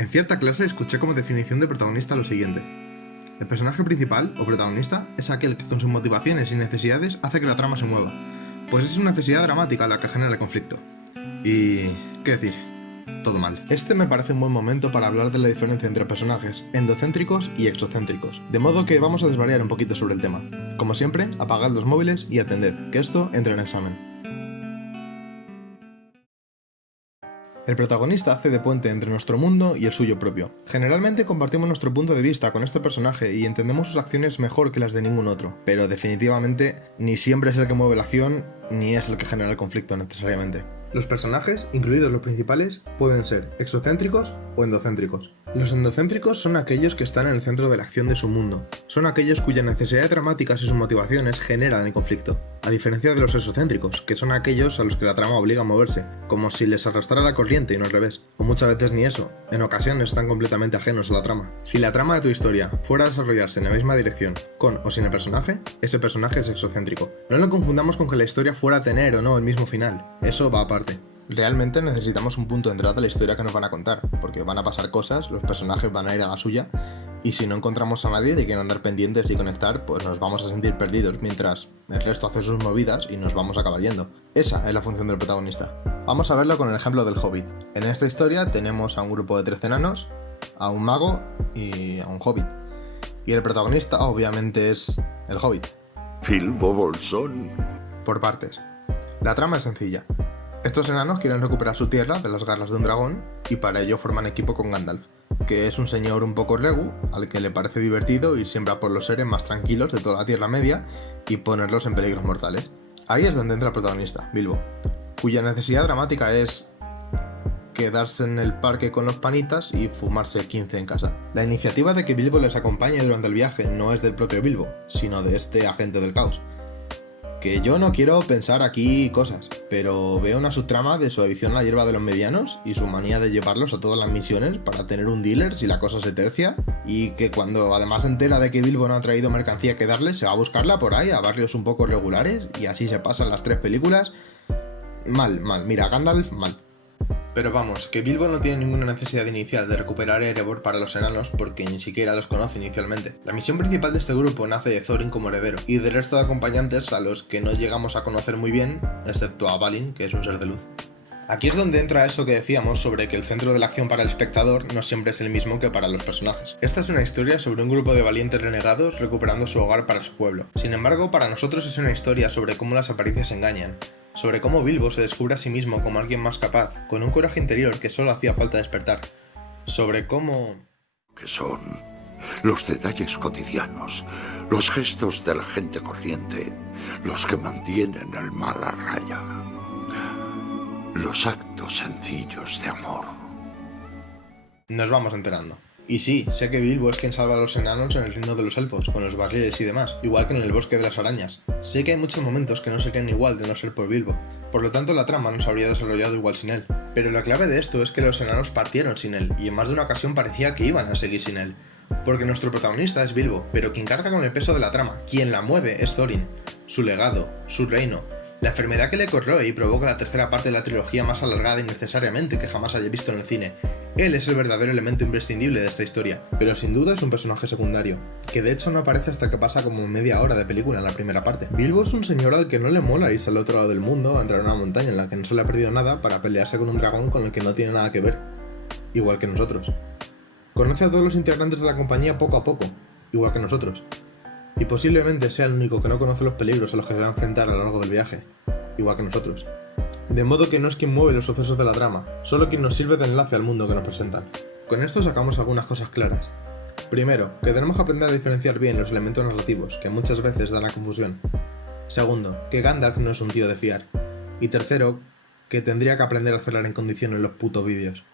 En cierta clase escuché como definición de protagonista lo siguiente. El personaje principal, o protagonista, es aquel que con sus motivaciones y necesidades hace que la trama se mueva, pues es una necesidad dramática la que genera el conflicto. Y... ¿qué decir? Todo mal. Este me parece un buen momento para hablar de la diferencia entre personajes endocéntricos y exocéntricos, de modo que vamos a desvariar un poquito sobre el tema. Como siempre, apagad los móviles y atended, que esto entra en examen. El protagonista hace de puente entre nuestro mundo y el suyo propio. Generalmente compartimos nuestro punto de vista con este personaje y entendemos sus acciones mejor que las de ningún otro, pero definitivamente ni siempre es el que mueve la acción, ni es el que genera el conflicto necesariamente. Los personajes, incluidos los principales, pueden ser exocéntricos o endocéntricos. Los endocéntricos son aquellos que están en el centro de la acción de su mundo. Son aquellos cuyas necesidades dramáticas y sus motivaciones generan el conflicto. A diferencia de los exocéntricos, que son aquellos a los que la trama obliga a moverse, como si les arrastrara la corriente y no al revés. O muchas veces ni eso, en ocasiones están completamente ajenos a la trama. Si la trama de tu historia fuera a desarrollarse en la misma dirección, con o sin el personaje, ese personaje es exocéntrico. No lo confundamos con que la historia fuera a tener o no el mismo final, eso va aparte. Realmente necesitamos un punto de entrada a la historia que nos van a contar, porque van a pasar cosas, los personajes van a ir a la suya, y si no encontramos a nadie de quien andar pendientes y conectar, pues nos vamos a sentir perdidos mientras el resto hace sus movidas y nos vamos a acabar yendo. Esa es la función del protagonista. Vamos a verlo con el ejemplo del Hobbit. En esta historia tenemos a un grupo de 13 enanos, a un mago y a un hobbit. Y el protagonista obviamente es el Hobbit. Bilbo Bolsón. Por partes. La trama es sencilla. Estos enanos quieren recuperar su tierra de las garras de un dragón y para ello forman equipo con Gandalf, que es un señor un poco regu, al que le parece divertido ir siempre a por los seres más tranquilos de toda la Tierra Media y ponerlos en peligros mortales. Ahí es donde entra el protagonista, Bilbo, cuya necesidad dramática es quedarse en el parque con los panitas y fumarse 15 en casa. La iniciativa de que Bilbo les acompañe durante el viaje no es del propio Bilbo, sino de este agente del caos. Que yo no quiero pensar aquí cosas, pero veo una subtrama de su adicción a la hierba de los medianos y su manía de llevarlos a todas las misiones para tener un dealer si la cosa se tercia, y que cuando además se entera de que Bilbo no ha traído mercancía que darle, se va a buscarla por ahí a barrios un poco regulares y así se pasan las 3 películas. Mal, mira, Gandalf, mal. Pero vamos, que Bilbo no tiene ninguna necesidad inicial de recuperar Erebor para los enanos porque ni siquiera los conoce inicialmente. La misión principal de este grupo nace de Thorin como heredero y del resto de acompañantes a los que no llegamos a conocer muy bien, excepto a Balin, que es un ser de luz. Aquí es donde entra eso que decíamos sobre que el centro de la acción para el espectador no siempre es el mismo que para los personajes. Esta es una historia sobre un grupo de valientes renegados recuperando su hogar para su pueblo. Sin embargo, para nosotros es una historia sobre cómo las apariencias engañan, sobre cómo Bilbo se descubre a sí mismo como alguien más capaz, con un coraje interior que solo hacía falta despertar, sobre cómo... Que son los detalles cotidianos, los gestos de la gente corriente, los que mantienen el mal a raya. Los actos sencillos de amor. Nos vamos enterando. Y sí, sé que Bilbo es quien salva a los enanos en el reino de los elfos, con los barriles y demás, igual que en el bosque de las arañas. Sé que hay muchos momentos que no serían igual de no ser por Bilbo, por lo tanto la trama no se habría desarrollado igual sin él. Pero la clave de esto es que los enanos partieron sin él, y en más de una ocasión parecía que iban a seguir sin él. Porque nuestro protagonista es Bilbo, pero quien carga con el peso de la trama, quien la mueve es Thorin, su legado, su reino, la enfermedad que le corroe y provoca la tercera parte de la trilogía más alargada innecesariamente que jamás haya visto en el cine. Él es el verdadero elemento imprescindible de esta historia, pero sin duda es un personaje secundario, que de hecho no aparece hasta que pasa como media hora de película en la primera parte. Bilbo es un señor al que no le mola irse al otro lado del mundo a entrar a una montaña en la que no se le ha perdido nada para pelearse con un dragón con el que no tiene nada que ver, igual que nosotros. Conoce a todos los integrantes de la compañía poco a poco, igual que nosotros. Y posiblemente sea el único que no conoce los peligros a los que se va a enfrentar a lo largo del viaje, igual que nosotros. De modo que no es quien mueve los sucesos de la trama, solo quien nos sirve de enlace al mundo que nos presentan. Con esto sacamos algunas cosas claras. Primero, que tenemos que aprender a diferenciar bien los elementos narrativos, que muchas veces dan a confusión. Segundo, que Gandalf no es un tío de fiar. Y tercero, que tendría que aprender a cerrar en condiciones los putos vídeos.